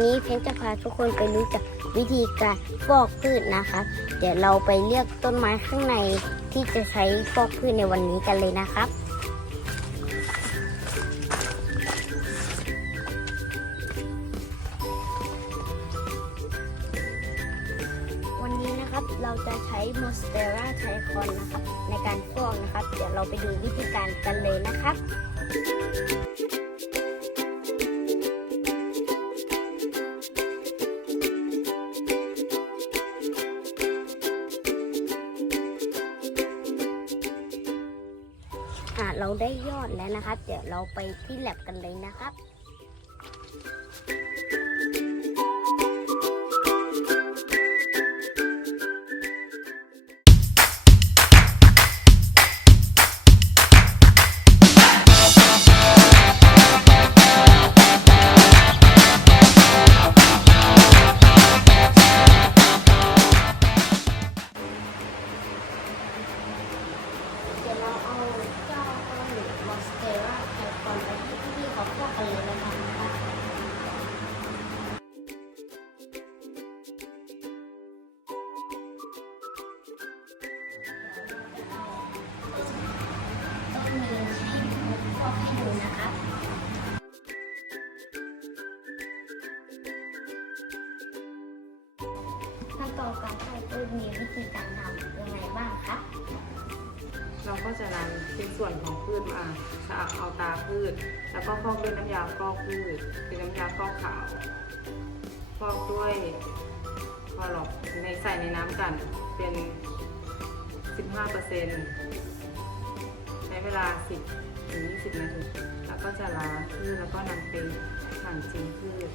นี้เพนจะพาทุกคนไปรู้จักวิธีการฟอกพืชนะครับ เดี๋ยวเราไปเลือกต้นไม้ข้างในที่จะใช้ฟอกพืชในวันนี้กันเลยนะครับวันนี้นะครับเราจะใช้มอสเตอร่าไทคอนนะครับในการฟอกนะครับ เดี๋ยวเราไปดูวิธีการกันเลยนะครับ เราได้ยอดแล้วนะครับ เดี๋ยวเราไปที่แลบกันเลยนะครับเดี๋ยวเราเอาเจ้าก้อนหรือมอสเตอร่าไทคอนไปที่พี่ๆ เลยนะครับต้องมีให้ฟอกให้ดูนะครับขั้นตอนการฟอกก็มี ราก็จะนำชิ้นส่วนของพืชมาสะอาดเอาตาพืช แล้วก็ฟอกด้วยน้ำยาฟอกพืชเป็นน้ำยาฟอกขาวฟอกด้วยคลอรอกในใส่ในน้ำกันเป็น 15%ใช้เวลา 10ถึง20 นาที แล้วก็จะล้างพืชแล้วก็นำไปหั่นชิ้นพืช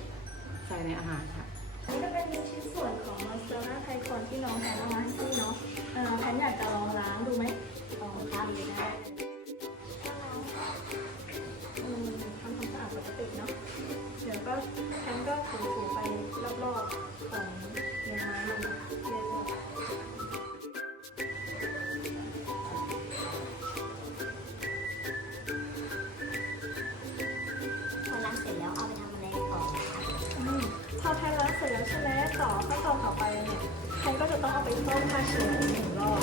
ใส่ในอาหารค่ะนนี้ก็เป็นชิ้นส่วนของมอนสเตอร่าไทคอนที่น้องแพนเอามาให้พี่เนาะแพนอยากจะลองล้างดูไหม ลองครับได้อืมทำความสะอาดปกติเนาะ เดี๋ยวก็แพนก็ถูๆไปรอบๆของเนื้อไม้มันเรื่อยๆพอล้างเสร็จแล้วเอาไปทำอะไรต่อครับอืมพอแล้างเสร็จแล้วใช่ไหมต่อขั้นตอนต่อไปเนี่ยแพนก็จะต้องเอาไปต้มฆ่าเชื้ออีกหนึ่งรอบ